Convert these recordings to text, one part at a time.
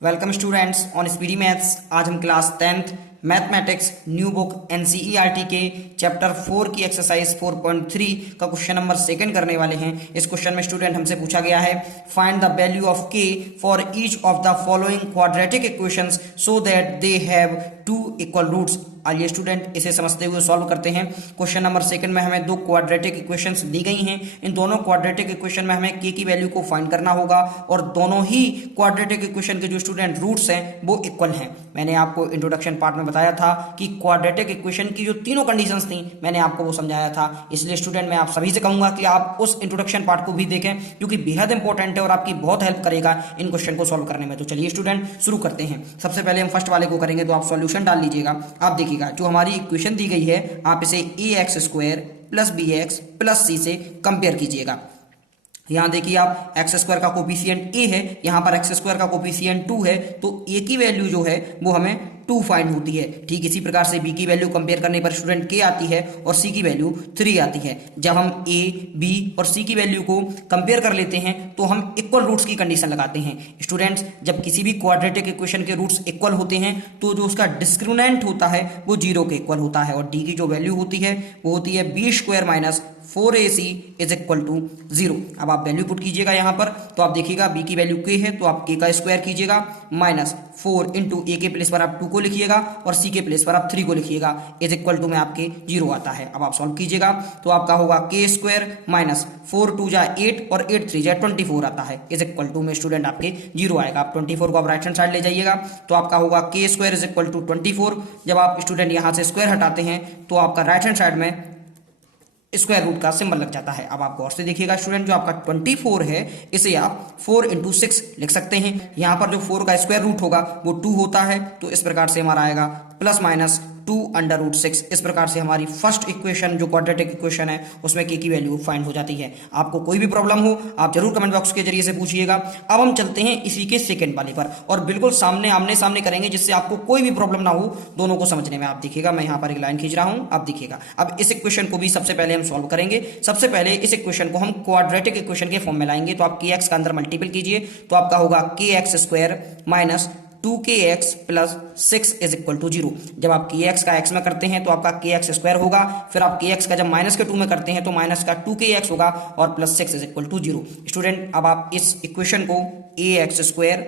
Welcome students on speedy maths. आज हम class 10th mathematics new book NCERT के chapter 4 की एक्सरसाइज 4.3 का क्वेश्चन नंबर सेकंड करने वाले हैं। इस क्वेश्चन में स्टूडेंट हमसे पूछा गया है find the value of k for each of the following quadratic equations so that they have two equal roots. आइए स्टूडेंट इसे समझते हुए सॉल्व करते हैं। क्वेश्चन नंबर सेकंड में हमें दो क्वाड्रेटिक इक्वेशंस दी गई हैं। इन दोनों क्वाड्रेटिक इक्वेशन में हमें के की वैल्यू को फाइंड करना होगा और दोनों ही क्वाड्रेटिक इक्वेशन के जो स्टूडेंट रूट्स हैं वो इक्वल हैं। मैंने आपको इंट्रोडक्शन पार्ट में बताया था कि क्वाड्रेटिक इक्वेशन की जो तीनों कंडीशंस थी मैंने आपको वो समझाया था। इसलिए स्टूडेंट मैं आप सभी से कहूंगा कि आप उस इंट्रोडक्शन पार्ट को भी देखें क्योंकि बेहद इंपॉर्टेंट है और आपकी बहुत हेल्प करेगा इन क्वेश्चन को सॉल्व करने में। तो चलिए स्टूडेंट शुरू करते हैं। सबसे पहले हम फर्स्ट वाले को करेंगे तो आप सॉल्यूशन डाल लीजिएगा। आप देखिएगा जो हमारी इक्वेशन दी गई है आप इसे ax² plus bx plus c से कंपेयर कीजिएगा। यहां देखिए आप x² का कोफिशिएंट a है, यहां पर x² का कोफिशिएंट 2 है, तो a की वैल्यू जो है वो हमें 2 फाइंड होती है। ठीक इसी प्रकार से b की वैल्यू कंपेयर करने पर स्टूडेंट k आती है और c की वैल्यू 3 आती है। जब हम a b और c की वैल्यू को कंपेयर कर लेते हैं तो हम इक्वल रूट्स की कंडीशन लगाते हैं। स्टूडेंट्स जब किसी भी क्वाड्रेटिक इक्वेशन के रूट्स इक्वल होते हैं तो जो उसका डिस्क्रिमिनेंट होता है वो 0 के इक्वल होता है और d की जो वैल्यू होती है वो होती है b² minus 4ac is equal to 0। अब आप वैल्यू पुट कीजिएगा यहां पर तो आप देखिएगा b की वैल्यू k है तो आप k का स्क्वायर कीजिएगा माइनस 4 इंटू a के प्लेस पर आप 2 को लिखिएगा और c के प्लेस पर आप 3 को लिखिएगा इज इक्वल टू में आपके 0 आता है। अब आप सॉल्व कीजिएगा तो आपका होगा k² माइनस 4 2 जा 8 और 8 3 जा 24 आता है इज इक्वल टू में स्टूडेंट आपके 0 आएगा। आप 24 को आप राइट हैंड साइड ले जाइएगा तो आपका होगा k² इज इक्वल टू 24। जब आप स्टूडेंट यहां से स्क्वायर हटाते हैं तो आपका राइट हैंड साइड में स्क्वायर रूट का सिंबल लग जाता है। अब आप गौर से देखिएगा स्टूडेंट जो आपका 24 है इसे आप 4 इंटू 6 लिख सकते हैं। यहां पर जो 4 का स्क्वायर रूट होगा वो 2 होता है तो इस प्रकार से हमारा आएगा प्लस माइनस 2 अंडर रूट 6। इस प्रकार से हमारी फर्स्ट इक्वेशन जो क्वाड्रेटिक इक्वेशन है उसमें के की वैल्यू फाइंड हो जाती है। आपको कोई भी प्रॉब्लम हो आप जरूर कमेंट बॉक्स के जरिए से पूछिएगा। अब हम चलते हैं इसी के सेकंड वाले पर और बिल्कुल सामने आमने सामने करेंगे जिससे आपको कोई भी प्रॉब्लम ना हो दोनों को समझने में। आप देखिएगा मैं यहाँ पर एक लाइन खींच रहा हूं, आप देखिएगा। अब इस इक्वेशन को भी सबसे पहले हम सॉल्व करेंगे। सबसे पहले इस इक्वेशन को हम क्वाड्रेटिक इक्वेशन के फॉर्म में लाएंगे तो आप kx का अंदर मल्टीपल कीजिए तो आपका होगा kx² minus 2kx plus 6 is equal to 0। जब आप kx का x में करते हैं तो आपका kx² होगा, फिर आप kx का जब माइनस के 2 में करते हैं तो माइनस का 2kx होगा और plus 6 is equal to 0। Student अब आप इस इक्वेशन को ax²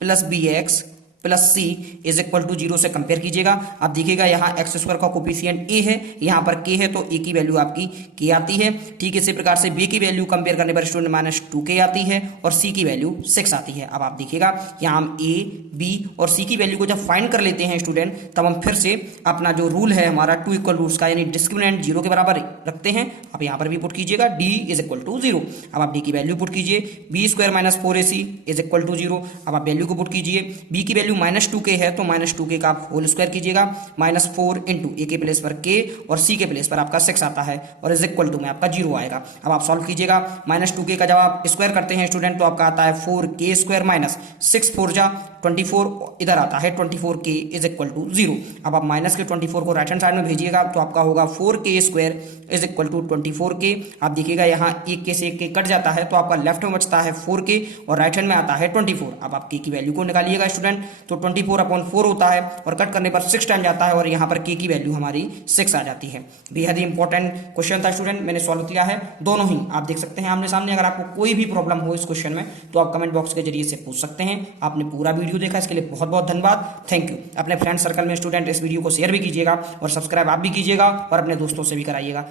plus bx plus c is equal to 0 से कंपेयर कीजिएगा। आप देखिएगा यहाँ x² का कोफिशिएंट a है, यहाँ पर k है तो a की वैल्यू आपकी k आती है। ठीक इसी प्रकार से b की वैल्यू कंपेयर करने पर स्टूडेंट माइनस 2k आती है और c की वैल्यू 6 आती है। अब आप देखिएगा यहाँ हम a b और c की वैल्यू को जब फाइंड कर लेते हैं स्टूडेंट तब हम फिर से अपना जो रूल है हमारा 2 इक्वल रूट्स का यानी डिस्क्रिमिनेंट 0 के बराबर रखते हैं। आप यहाँ पर भी पुट कीजिएगा d इज इक्वल टू 0। अब आप d की वैल्यू पुट कीजिए b² minus 4ac is equal to 0। अब आप वैल्यू को पुट कीजिए b की वैल्यू माइनस 2k है तो माइनस 2k का आप होल स्क्वायर कीजिएगा माइनस 4 इंटू a के प्लेस पर k और c के प्लेस पर आपका 6 आता है और इज इक्वल टू में आपका 0 आएगा। अब आप सॉल्व कीजिएगा माइनस 2k का जब आप स्क्वायर करते हैं स्टूडेंट तो आपका आता है 4k² माइनस 6 4 जा 24 इधर आता है 24k इज इक्वल टू 0। अब आप माइनस के 24 को राइट हैंड साइड में भेजिएगा तो आपका होगा 4k² is equal to 24k। आप देखिएगा यहाँ एक के से एक के कट जाता है तो आपका लेफ्ट में बचता है 4k और राइट हैंड में आता है 24। अब आप k की वैल्यू को निकालिएगा स्टूडेंट तो 24 अपॉन 4 होता है और कट करने पर 6 टाइम जाता है और यहाँ पर k की वैल्यू हमारी 6 आ जाती है। बेहद ही इंपॉर्टेंट क्वेश्चन था स्टूडेंट, मैंने सॉल्व किया है दोनों ही। आप देख सकते हैं आमने सामने। अगर आपको कोई भी प्रॉब्लम हो इस क्वेश्चन में तो आप कमेंट बॉक्स के जरिए से पूछ सकते हैं। आपने पूरा वीडियो देखा इसके लिए बहुत बहुत धन्यवाद, थैंक यू। अपने फ्रेंड सर्कल में स्टूडेंट इस वीडियो को शेयर भी कीजिएगा और सब्सक्राइब आप भी कीजिएगा और अपने दोस्तों से भी कराइएगा।